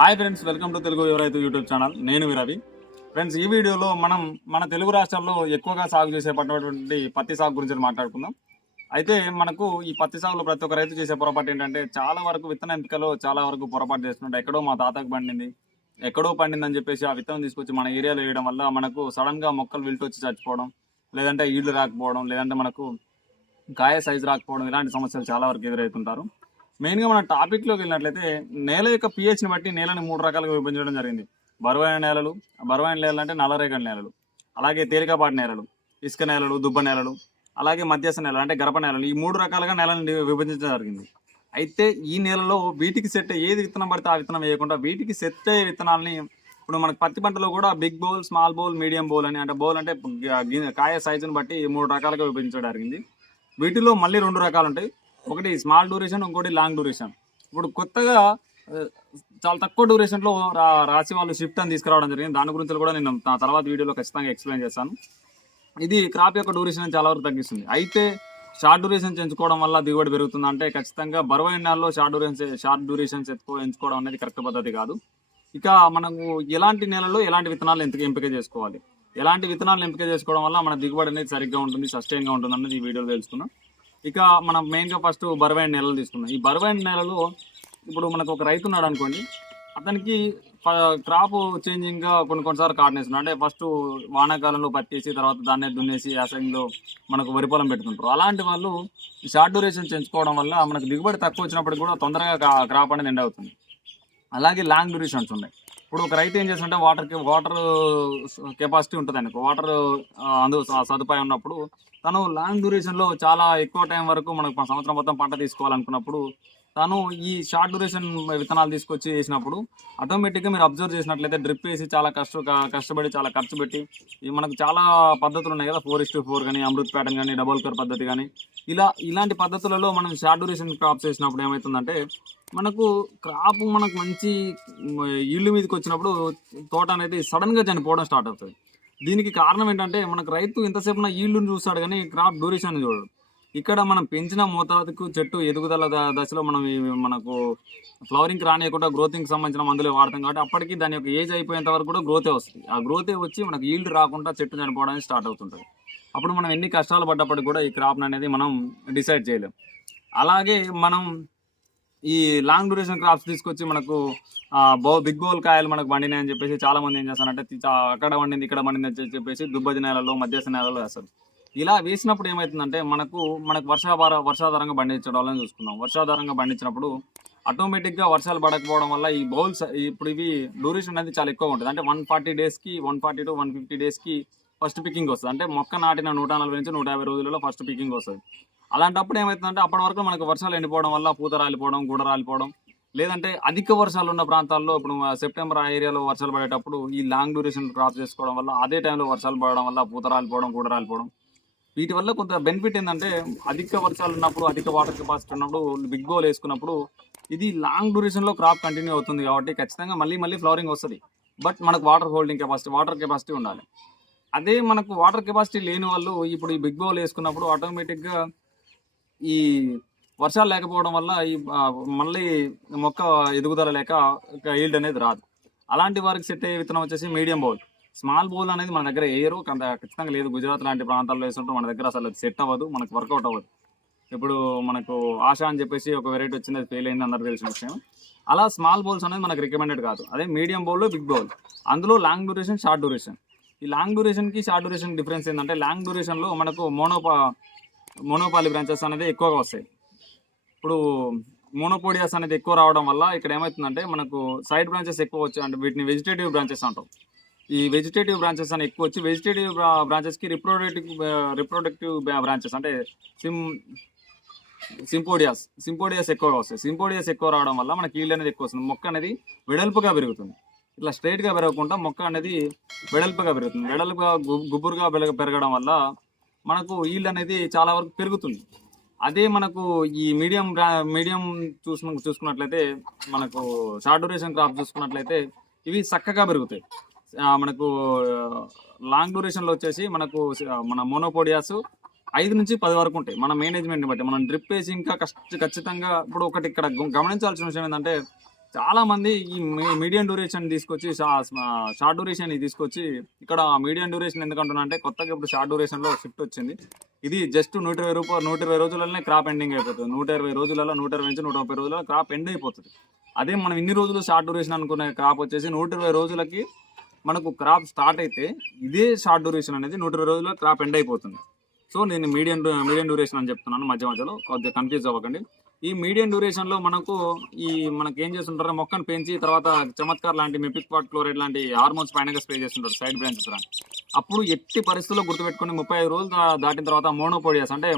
Hi friends welcome to Telugu ఎవరైతే YouTube channel నేను విరవి Ravi. Friends ఈ వీడియోలో మనం మన తెలుగు రాష్ట్రాల్లో ఎక్కువగా సాగు చేసే పట్టినటువంటి పత్తి సాగు గురించి మాట్లాడుకుందాం. అయితే మనకు ఈ పత్తి సాగులో ప్రతి ఒక్క రైతు చేసే పొరపాటు ఏంటంటే చాలా వరకు విత్తన ఎంపికలో చాలా వరకు పొరపాటు చేస్తుంటే ఎక్కడో మా తాతకు పండింది ఎక్కడో పండిందని చెప్పేసి ఆ విత్తనం తీసుకొచ్చి మన ఏరియాలో వేయడం వల్ల మనకు సడన్గా మొక్కలు విల్టొచ్చి చచ్చిపోవడం లేదంటే ఈళ్ళు రాకపోవడం లేదంటే మనకు కాయ సైజు రాకపోవడం ఇలాంటి సమస్యలు చాలా వరకు ఎదురవుతుంటారు. మెయిన్గా మన టాపిక్లోకి వెళ్ళినట్లయితే నేల యొక్క పిహెచ్ని బట్టి నేలని మూడు రకాలుగా విభజించడం జరిగింది. బరువైన నేలలు బరువైన నేలలు అంటే నల్లరేగడి నేలలు అలాగే తేలికపాటి నేలలు ఇసుక నేలలు దుబ్బ నేలలు అలాగే మధ్యస్థ నేలలు అంటే గరప నేలలు ఈ మూడు రకాలుగా నేలని విభజించడం జరిగింది. అయితే ఈ నేలలో వీటికి సెట్ ఏది విత్తనం పడితే ఆ విత్తనం వేయకుండా వీటికి సెట్ అయ్యే విత్తనాలని ఇప్పుడు మనకు పత్తి పంటలో కూడా big boll small boll medium boll అని అంటే బౌల్ అంటే కాయ సైజుని బట్టి మూడు రకాలుగా విభజించడం జరిగింది. వీటిలో మళ్ళీ రెండు రకాలు ఉంటాయి. ఒకటి స్మాల్ డ్యూరేషన్ ఇంకోటి లాంగ్ డ్యూరేషన్ ఇప్పుడు కొత్తగా చాలా తక్కువ డ్యూరేషన్లో రా రాసి వాళ్ళు షిఫ్ట్ అని తీసుకురావడం జరిగింది. దాని గురించి కూడా నేను నా తర్వాత వీడియోలో ఖచ్చితంగా ఎక్స్ప్లెయిన్ చేస్తాను. ఇది క్రాప్ యొక్క డ్యూరేషన్ చాలా వరకు తగ్గిస్తుంది. అయితే షార్ట్ డ్యూరేషన్ ఎంచుకోవడం వల్ల దిగుబడి పెరుగుతుంది. అంటే ఖచ్చితంగా బరువైన నెలలో షార్ట్ డ్యూరేషన్ షార్ట్ డ్యూరేషన్స్ ఎక్కువ ఎంచుకోవడం అనేది కరెక్ట్ పద్ధతి కాదు. ఇక మనకు ఎలాంటి నెలలో ఎలాంటి విత్తనాలు ఎంత ఎంపిక చేసుకోవాలి? ఎలాంటి విత్తనాలు ఎంపిక చేసుకోవడం వల్ల మన దిగుబడి అనేది సరిగ్గా ఉంటుంది సస్టైన్గా ఉంటుంది అన్నది ఈ వీడియోలో తెలుసుకున్నాం. ఇక మనం మెయిన్గా ఫస్ట్ బరువైన నెలలు తీసుకుందాం. ఈ బరువైన నెలలో ఇప్పుడు మనకు ఒక రైతు ఉన్నాడు అనుకోండి అతనికి క్రాప్ చేంజింగ్గా కొన్ని కొన్నిసార్లు కాటనేస్తున్నాడు అంటే ఫస్ట్ వానాకాలంలో పత్తేసి తర్వాత దాన్నే దున్నేసి యాసంగిలో మనకు వరి పొలం పెట్టుకుంటారు అలాంటి వాళ్ళు షార్ట్ డ్యూరేషన్ ఎంచుకోవడం వల్ల మనకు దిగుబడి తక్కువ వచ్చినప్పటికి కూడా తొందరగా క్రాప్ అనేది ఎండ్ అవుతుంది. అలాగే లాంగ్ డ్యూరేషన్స్ ఉన్నాయి. ఇప్పుడు ఒక రైతు ఏం చేస్తుంటే వాటర్ వాటర్ కెపాసిటీ ఉంటుంది ఆయనకు వాటర్ అందు సదుపాయం ఉన్నప్పుడు తను లాంగ్ డ్యూరేషన్లో చాలా ఎక్కువ టైం వరకు మనకు సంవత్సరం మొత్తం పంట తీసుకోవాలనుకున్నప్పుడు తను ఈ షార్ట్ డ్యూరేషన్ విత్తనాలు తీసుకొచ్చి వేసినప్పుడు ఆటోమేటిక్గా మీరు అబ్జర్వ్ చేసినట్లయితే డ్రిప్ వేసి చాలా కష్ట కష్టపడి చాలా ఖర్చు పెట్టి ఇవి మనకు చాలా పద్ధతులు ఉన్నాయి కదా ఫోర్ ఇస్ టు ఫోర్ కానీ అమృత్ ప్యాటర్న్ కానీ డబుల్ కర్ పద్ధతి కానీ ఇలా ఇలాంటి పద్ధతులలో మనం షార్ట్ డ్యూరేషన్ క్రాప్స్ వేసినప్పుడు ఏమవుతుందంటే మనకు క్రాప్ మనకు మంచి ఇల్లు మీదకి వచ్చినప్పుడు తోట అనేది సడన్గా చనిపోవడం స్టార్ట్ అవుతుంది. దీనికి కారణం ఏంటంటే మనకు రైతు ఎంతసేపు నా చూస్తాడు కానీ క్రాప్ డ్యూరేషన్ చూడడు. ఇక్కడ మనం పెంచిన మోతాదుకు చెట్టు ఎదుగుదల దశలో మనం మనకు ఫ్లవరింగ్ రానియకుండా గ్రోతింగ్ సంబంధించిన మందులు వాడతాం కాబట్టి అప్పటికి దాని యొక్క ఏజ్ అయిపోయేంత వరకు కూడా గ్రోతే వస్తుంది. ఆ గ్రోతే వచ్చి మనకు ఈల్డ్ రాకుండా చెట్టు చనిపోవడానికి స్టార్ట్ అవుతుంటుంది. అప్పుడు మనం ఎన్ని కష్టాలు పడ్డప్పటికి కూడా ఈ క్రాప్ అనేది మనం డిసైడ్ చేయలేం. అలాగే మనం ఈ లాంగ్ డ్యూరేషన్ క్రాప్స్ తీసుకొచ్చి మనకు బో బిగ్ బోల్ కాయలు మనకు వండినాయని చెప్పేసి చాలామంది ఏం చేస్తారంటే అక్కడ వండింది ఇక్కడ వండింది అని చెప్పేసి దుబ్బజ నేలలో మధ్యస్థ నేలలో వేస్తారు. ఇలా వేసినప్పుడు ఏమవుతుందంటే మనకు మనకు వర్షాభార వర్షాధారంగా బండించడం వాళ్ళని చూసుకుందాం. వర్షాధారంగా పండించినప్పుడు ఆటోమేటిక్గా వర్షాలు పడకపోవడం వల్ల ఈ బౌల్స్ ఇప్పుడు ఇవి డ్యూరేషన్ అనేది చాలా ఎక్కువ ఉంటుంది. అంటే వన్ ఫార్టీ డేస్కి one forty to one fifty డేస్కి ఫస్ట్ పికింగ్ వస్తుంది. అంటే మొక్క నాటిన నూట నలభై నుంచి నూట యాభై రోజులలో ఫస్ట్ పికింగ్ వస్తుంది. అలాంటప్పుడు ఏమవుతుందంటే అప్పటి వరకు మనకు వర్షాలు ఎండిపోవడం వల్ల పూత రాలిపోవడం గూడ రాలిపోవడం లేదంటే అధిక వర్షాలు ఉన్న ప్రాంతాల్లో ఇప్పుడు సెప్టెంబర్ ఆ ఏరియాలో వర్షాలు పడేటప్పుడు ఈ లాంగ్ డ్యూరేషన్ క్రాప్ చేసుకోవడం వల్ల అదే టైంలో వర్షాలు పడడం వల్ల పూత రాలిపోవడం గూడ రాలిపోవడం వీటి వల్ల కొంత బెనిఫిట్ ఏంటంటే అధిక వర్షాలు ఉన్నప్పుడు అధిక వాటర్ కెపాసిటీ ఉన్నప్పుడు బిగ్ బోల్ వేసుకున్నప్పుడు ఇది లాంగ్ డ్యూరేషన్లో క్రాప్ కంటిన్యూ అవుతుంది కాబట్టి ఖచ్చితంగా మళ్ళీ మళ్ళీ ఫ్లవరింగ్ వస్తుంది. బట్ మనకు water holding capacity water capacity ఉండాలి. అదే మనకు వాటర్ కెపాసిటీ లేని వాళ్ళు ఇప్పుడు ఈ బిగ్ బౌల్ వేసుకున్నప్పుడు ఆటోమేటిక్గా ఈ వర్షాలు లేకపోవడం వల్ల ఈ మళ్ళీ మొక్క ఎదుగుదల లేక ఈల్డ్ అనేది రాదు. అలాంటి వారికి సెట్ అయ్యే విత్తనం వచ్చేసి మీడియం బౌల్ స్మాల్ బౌల్ అనేది మన దగ్గర వేయరు. అంత ఖచ్చితంగా లేదు. గుజరాత్ లాంటి ప్రాంతాల్లో వేస్తుంటే మన దగ్గర అసలు సెట్ అవ్వదు. మనకు వర్కౌట్ అవ్వదు. ఇప్పుడు మనకు ఆశ అని చెప్పేసి ఒక వెరైటీ వచ్చింది. అది ఫెయిల్ అయింది అందరు తెలిసిన విషయం. అలా స్మాల్ బౌల్స్ అనేది మనకు రికమెండెడ్ కాదు. అదే మీడియం బౌల్ బిగ్ బౌల్ అందులో లాంగ్ డ్యూరేషన్ షార్ట్ డ్యూరేషన్ ఈ లాంగ్ డ్యూరేషన్కి షార్ట్ డ్యూరేషన్ డిఫరెన్స్ ఏంటంటే లాంగ్ డ్యూరేషన్లో మనకు మోనోపా మోనోపాలి బ్రాంచెస్ అనేది ఎక్కువగా వస్తాయి. ఇప్పుడు మోనోపోడియాస్ అనేది ఎక్కువ రావడం వల్ల ఇక్కడ ఏమవుతుందంటే మనకు సైడ్ బ్రాంచెస్ ఎక్కువ వచ్చాయి అంటే వీటిని వెజిటేటివ్ బ్రాంచెస్ అంటాం. ఈ వెజిటేటివ్ బ్రాంచెస్ అని ఎక్కువ వచ్చి వెజిటేటివ్ బ్రాంచెస్కి రిప్రొడక్టివ్ రిప్రొడక్టివ్ బ్రాంచెస్ అంటే సిమ్ సింపోడియాస్ సింపోడియాస్ ఎక్కువగా వస్తాయి. సింపోడియాస్ ఎక్కువ రావడం వల్ల మనకి ఈల్డ్ అనేది ఎక్కువ వస్తుంది. మొక్క అనేది వెడల్పుగా పెరుగుతుంది. ఇట్లా స్ట్రైట్గా పెరగకుండా మొక్క అనేది వెడల్పుగా పెరుగుతుంది. వెడల్పుగా గు- గుబురుగా పెరగ పెరగడం వల్ల మనకు ఈల్డ్ అనేది చాలా వరకు పెరుగుతుంది. అదే మనకు ఈ మీడియం మీడియం చూసిన చూసుకున్నట్లయితే మనకు షార్ట్ డ్యూరేషన్ క్రాప్ చూసుకున్నట్లయితే ఇవి చక్కగా పెరుగుతాయి. మనకు లాంగ్ డ్యూరేషన్లో వచ్చేసి మనకు మన మోనోపోడియాస్ ఐదు నుంచి పది వరకు ఉంటాయి. మన మేనేజ్మెంట్ బట్టి మనం డ్రిప్ వేసి ఇంకా కష్ట ఖచ్చితంగా ఇప్పుడు ఒకటి ఇక్కడ గమనించాల్సిన విషయం ఏంటంటే చాలామంది ఈ మీడియం డ్యూరేషన్ తీసుకొచ్చి షార్ట్ డ్యూరేషన్ తీసుకొచ్చి ఇక్కడ మీడియం డ్యూరేషన్ ఎందుకంటున్నా అంటే కొత్తగా ఇప్పుడు షార్ట్ డ్యూరేషన్లో షిఫ్ట్ వచ్చింది. ఇది జస్ట్ నూట ఇరవై రూపాయలు నూట ఇరవై రోజులలోనే క్రాప్ ఎండింగ్ అయిపోతుంది. నూట ఇరవై రోజులలో నూట ఇరవై నుంచి నూట ముప్పై రోజులలో క్రాప్ ఎండ్ అయిపోతుంది. అదే మనం ఇన్ని రోజులు షార్ట్ డ్యూరేషన్ అనుకునే క్రాప్ వచ్చేసి నూట ఇరవై రోజులకి మనకు క్రాప్ స్టార్ట్ అయితే ఇదే షార్ట్ డ్యూరేషన్ అనేది నూట ఇరవై రోజుల్లో క్రాప్ ఎండ్ అయిపోతుంది. సో నేను మీడియం మీడియం డ్యూరేషన్ అని చెప్తున్నాను మధ్య మధ్యలో. కొద్దిగా కన్ఫ్యూజ్ అవ్వకండి. ఈ మీడియం డ్యూరేషన్లో మనకు ఈ మనకి ఏం చేస్తుంటారు మొక్కను పెంచి తర్వాత చమత్కార్ లాంటి మెపిక్ పాట్ క్లోరైడ్ లాంటి హార్మోన్స్ పైన స్ప్రే చేస్తుంటారు సైడ్ బ్రాంచెస్ లాంటి అప్పుడు ఎట్టి పరిస్థితుల్లో గుర్తుపెట్టుకుని ముప్పై ఐదు రోజులు దాటిన తర్వాత మోనోపోడియాస్ అంటే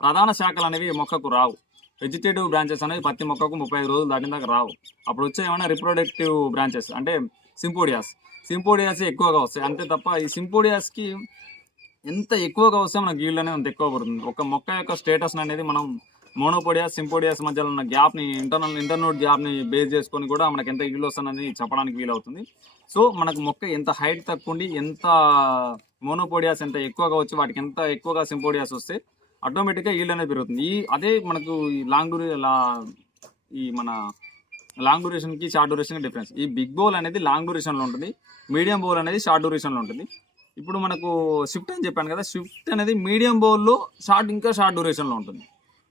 ప్రధాన శాఖలు అనేవి మొక్కకు రావు. వెజిటేటివ్ బ్రాంచెస్ అనేవి ప్రతి మొక్కకు ముప్పై ఐదు రోజులు దాటిన దాకా రావు. అప్పుడు వచ్చే ఏమైనా రిప్రొడక్టివ్ బ్రాంచెస్ అంటే సింపోడియాస్. సింపోడియాస్ ఎక్కువగా వస్తాయి. అంతే తప్ప ఈ సింపోడియాస్కి ఎంత ఎక్కువగా వస్తే మనకు గీల్డ్ అనేది అంత ఎక్కువ పడుతుంది. ఒక మొక్క యొక్క స్టేటస్ అనేది మనం మోనోపోడియాస్ సింపోడియాస్ మధ్యలో ఉన్న గ్యాప్ని ఇంటర్నల్ ఇంటర్నోట్ గ్యాప్ని బేస్ చేసుకొని కూడా మనకు ఎంత గీల్డ్ వస్తుందని చెప్పడానికి వీలవుతుంది. సో మనకు మొక్క ఎంత హైట్ తక్కువ ఉండి ఎంత మోనోపోడియాస్ ఎంత ఎక్కువగా వచ్చి వాటికి ఎంత ఎక్కువగా సింపోడియాస్ వస్తే ఆటోమేటిక్గా ఈల్డ్ అనేది పెరుగుతుంది. ఈ అదే మనకు ఈ లాంగ్ ఈ మన లాంగ్ డ్యూరేషన్కి షార్ట్ డ్యూరేషన్కి డిఫరెన్స్ ఈ బిగ్ బౌల్ అనేది లాంగ్ డ్యూరేషన్లో ఉంటుంది. మీడియం బౌల్ అనేది షార్ట్ డ్యూరేషన్లో ఉంటుంది. ఇప్పుడు మనకు షిఫ్ట్ అని చెప్పాను కదా షిఫ్ట్ అనేది మీడియం బౌల్లో షార్ట్ ఇంకా షార్ట్ డ్యూరేషన్లో ఉంటుంది.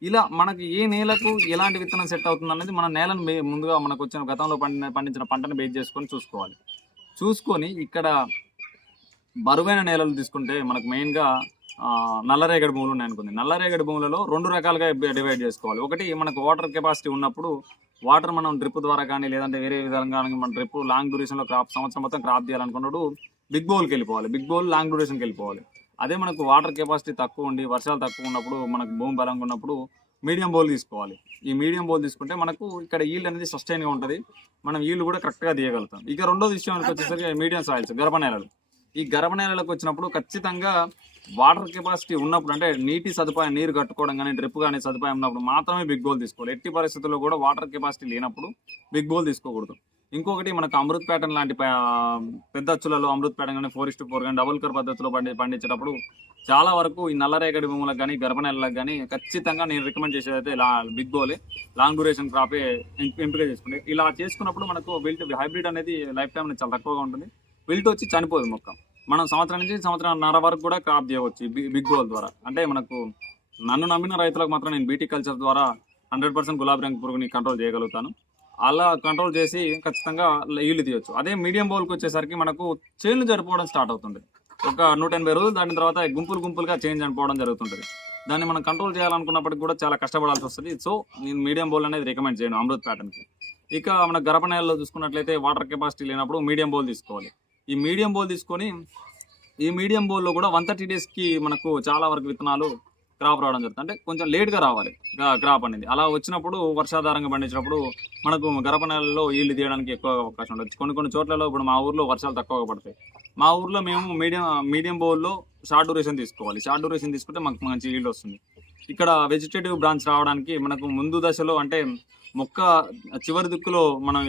ఇలా మనకి ఏ నేలకు ఎలాంటి విత్తనం సెట్ అవుతుంది అనేది మన నేలను ముందుగా మనకు వచ్చిన గతంలో పండిన పండించిన పంటను బేస్ చేసుకొని చూసుకోవాలి. చూసుకొని ఇక్కడ బరువైన నేలలు తీసుకుంటే మనకు మెయిన్గా నల్లరేగడి భూములు ఉన్నాయి అనుకుంది నల్లరేగడి భూములలో రెండు రకాలుగా డివైడ్ చేసుకోవాలి. ఒకటి మనకు వాటర్ కెపాసిటీ ఉన్నప్పుడు వాటర్ మనం డ్రిప్ ద్వారా కానీ లేదంటే వేరే విధంగా మన డ్రిప్ లాంగ్ డ్యూరేషన్లో క్రాప్ సంవత్సరం మొత్తం క్రాప్ చేయాలనుకున్నప్పుడు బిగ్ బౌల్కి వెళ్ళిపోవాలి. బిగ్ బౌల్ లాంగ్ డ్యూరేషన్కి వెళ్ళిపోవాలి. అదే మనకు వాటర్ కెపాసిటీ తక్కువ ఉండి వర్షాలు తక్కువ ఉన్నప్పుడు మనకు భూమి బలంగా ఉన్నప్పుడు మీడియం బౌల్ తీసుకోవాలి. ఈ మీడియం బౌల్ తీసుకుంటే మనకు ఇక్కడ ఈల్డ్ అనేది సస్టైన్గా ఉంటుంది. మనం ఈల్డ్ కూడా కరెక్ట్గా తీయగలుగుతాం. ఇక రెండో విషయానికి వచ్చేసరికి మీడియం సాయిల్స్ గర్భ నేలలు. ఈ గర్భ నేలలకు వచ్చినప్పుడు ఖచ్చితంగా వాటర్ కెపాసిటీ ఉన్నప్పుడు అంటే నీటి సదుపాయం నీరు కట్టుకోవడం కానీ డ్రిప్ కానీ సదుపాయం ఉన్నప్పుడు మాత్రమే బిగ్ బోల్ తీసుకోవాలి. ఎట్టి పరిస్థితుల్లో కూడా వాటర్ కెపాసిటీ లేనప్పుడు బిగ్ బోల్ తీసుకోకూడదు. ఇంకొకటి మనకు అమృత్ ప్యాటర్న్ లాంటి పెద్ద అచ్చులలో అమృత్ ప్యాటర్న్ కానీ ఫోర్ ఇస్టు ఫోర్ కానీ డబుల్ కర్ పద్ధతిలో పండి పండించేటప్పుడు చాలా వరకు ఈ నల్లరేగడి భూములకు కానీ గర్భ నెలలకు కానీ ఖచ్చితంగా నేను రికమెండ్ చేసేదైతే ఇలా లా బిగ్ బోలే లాంగ్ డ్యూరేషన్ క్రాపే ఎంపిక చేసుకుంటే. ఇలా చేసుకున్నప్పుడు మనకు విల్ట్ హైబ్రిడ్ అనేది లైఫ్ టైం చాలా తక్కువగా ఉంటుంది. విల్ట్ వచ్చి చనిపోదు మొక్క మనం సంవత్సరం నుంచి సంవత్సరంన్నర వరకు కూడా క్రాప్ చేయవచ్చు బి- బిగ్ గోల్ ద్వారా. అంటే మనకు నన్ను నమ్మిన రైతులకు మాత్రం నేను బీటీ కల్చర్ ద్వారా హండ్రెడ్ పర్సెంట్ గులాబీ రంగు పురుగుని కంట్రోల్ చేయగలుగుతాను. అలా కంట్రోల్ చేసి ఖచ్చితంగా ఈళ్ళు తీయొచ్చు. అదే మీడియం బౌల్కి వచ్చేసరికి మనకు చేన్లు జరిపోవడం స్టార్ట్ అవుతుంది. ఒక నూట ఎనభై రోజులు దాని తర్వాత గుంపులు గుంపులుగా చేంజ్ అనిపోవడం జరుగుతుంటుంది. దాన్ని మనం కంట్రోల్ చేయాలనుకున్నప్పటికి కూడా చాలా కష్టపడాల్సి వస్తుంది. సో నేను మీడియం బౌల్ అనేది రికమెండ్ చేయను అమృత్ ప్యాటర్న్కి ఇక మన గరప నేలలో చూసుకున్నట్లయితే వాటర్ కెపాసిటీ లేనప్పుడు మీడియం బౌల్ తీసుకోవాలి. ఈ మీడియం బోల్ తీసుకొని ఈ మీడియం బోల్లో కూడా వన్ థర్టీ డేస్కి మనకు చాలా వరకు విత్తనాలు క్రాప్ రావడం జరుగుతుంది. అంటే కొంచెం లేట్గా రావాలి. క్రాప్ అనేది. అలా వచ్చినప్పుడు వర్షాధారంగా పండించినప్పుడు మనకు గరప నెలలో ఈళ్ళు తీయడానికి ఎక్కువ అవకాశం ఉండొచ్చు. కొన్ని కొన్ని చోట్లలో ఇప్పుడు మా ఊర్లో వర్షాలు తక్కువగా పడతాయి. మా ఊర్లో మేము మీడియం మీడియం బౌల్లో షార్ట్ డ్యూరేషన్ తీసుకోవాలి. షార్ట్ డ్యూరేషన్ తీసుకుంటే మాకు మంచి ఈల్డ్ వస్తుంది. ఇక్కడ వెజిటేటివ్ బ్రాంచ్ రావడానికి మనకు ముందు దశలో అంటే మొక్క చివరి దిక్కులో మనం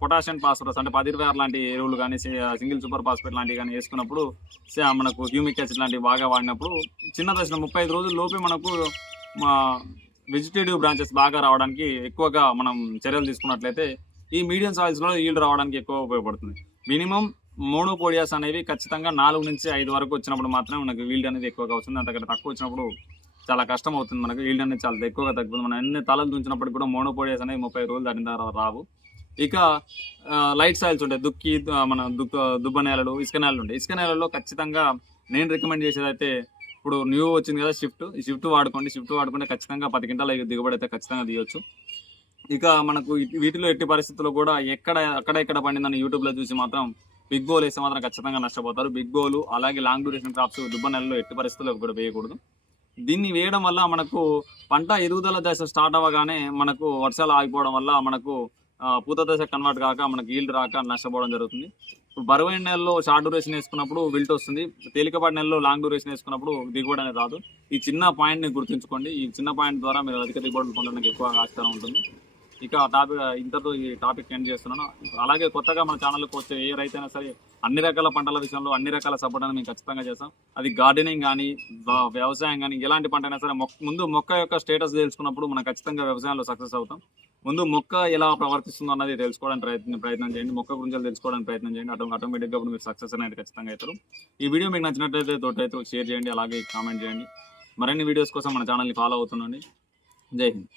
పొటాషియం ఫాస్ఫరస్ అంటే పది లాంటి ఎరువులు కానీ సింగిల్ సూపర్ ఫాస్ఫేట్ లాంటివి కానీ వేసుకున్నప్పుడు సే- మనకు హ్యూమిక్ యాసిడ్ లాంటివి బాగా వాడినప్పుడు చిన్న దశలో ముప్పై ఐదు రోజుల లోపే మనకు మా వెజిటేటివ్ బ్రాంచెస్ బాగా రావడానికి ఎక్కువగా మనం చర్యలు తీసుకున్నట్లయితే ఈ మీడియం సాయిల్స్లో ఈల్డ్ రావడానికి ఎక్కువ ఉపయోగపడుతుంది. మినిమం మోనోపోడియాస్ అనేవి ఖచ్చితంగా నాలుగు నుంచి ఐదు వరకు వచ్చినప్పుడు మాత్రమే మనకు వీల్డ్ అనేది ఎక్కువగా వస్తుంది. అంతకంటే తక్కువ వచ్చినప్పుడు చాలా కష్టం అవుతుంది మనకు. ఈల్డ్ అనేది చాలా ఎక్కువగా తగ్గుతుంది. మనం ఎన్ని తలలు దుంచినప్పుడు కూడా మోనోపోడియాస్ అనేవి ముప్పై రోజులు దాటిన తర్వాత రావు. ఇక లైట్ సాయిల్స్ ఉంటాయి. దుక్కి మన దుక్ దుబ్బ నేలలు ఇసుక నేలలు ఉంటాయి. ఇసుక నేలల్లో ఖచ్చితంగా నేను రికమెండ్ చేసేదైతే ఇప్పుడు న్యూ వచ్చింది కదా షిఫ్ట్. ఈ షిఫ్ట్ వాడుకోండి. షిఫ్ట్ వాడుకుంటే ఖచ్చితంగా పది గంటల దిగుబడి అయితే ఖచ్చితంగా తీయొచ్చు. ఇక మనకు వీటిలో ఎట్టి పరిస్థితుల్లో కూడా ఎక్కడ అక్కడ ఎక్కడ పండిందని యూట్యూబ్లో చూసి మాత్రం బిగ్ బోల్ వేస్తే మాత్రం ఖచ్చితంగా నష్టపోతారు. బిగ్ బోలు అలాగే లాంగ్ డ్యూరేషన్ క్రాప్స్ దుబ్బ నెలలో ఎట్టి పరిస్థితుల్లో కూడా వేయకూడదు. దీన్ని వేయడం వల్ల మనకు పంట ఎదుగుదల దశ స్టార్ట్ అవ్వగానే మనకు వర్షాలు ఆగిపోవడం వల్ల మనకు పూత దశ కన్వర్ట్ కాక మనకి ఈల్డ్ రాక నష్టపోవడం జరుగుతుంది. ఇప్పుడు బరువైన నెలలో షార్ట్ డ్యూరేషన్ వేసుకున్నప్పుడు విల్ట్ వస్తుంది. తేలికపాటి నెలలో లాంగ్ డ్యూరేషన్ వేసుకున్నప్పుడు దిగుబడి అనేది రాదు. ఈ చిన్న పాయింట్ని గుర్తుంచుకోండి. ఈ చిన్న పాయింట్ ద్వారా మీరు అధిక దిగుబడులు పొందడానికి ఎక్కువ ఆస్కారం ఉంటుంది. ఇక టాపిక్ ఇంతతో ఈ టాపిక్ ఎండ్ చేస్తున్నాను. అలాగే కొత్తగా మన ఛానల్కి వచ్చే ఏ రైతైనా సరే అన్ని రకాల పంటల విషయంలో అన్ని రకాల సపోర్ట్ అనేది మేము ఖచ్చితంగా చేస్తాం. అది గార్డెనింగ్ కానీ వ్యవసాయం కానీ ఎలాంటి పంట అయినా సరే మొక్క ముందు మొక్క యొక్క స్టేటస్ తెలుసుకున్నప్పుడు మనం ఖచ్చితంగా వ్యవసాయంలో సక్సెస్ అవుతాం. ముందు మొక్క ఎలా ప్రవర్తిస్తుందో అన్నది తెలుసుకోవడానికి ప్రయత్నం ప్రయత్నం చేయండి. మొక్క గురించి తెలుసుకోవడానికి ప్రయత్నం చేయండి. అటు ఆటోమేటిక్గా అప్పుడు మీరు సక్సెస్ అనేది ఖచ్చితంగా అవుతారు. ఈ వీడియో మీకు నచ్చినట్లయితే తోటైతే షేర్ చేయండి. అలాగే కామెంట్ చేయండి. మరిన్ని వీడియోస్ కోసం మన ఛానల్ని ఫాలో అవుతుండండి. జై హింద్.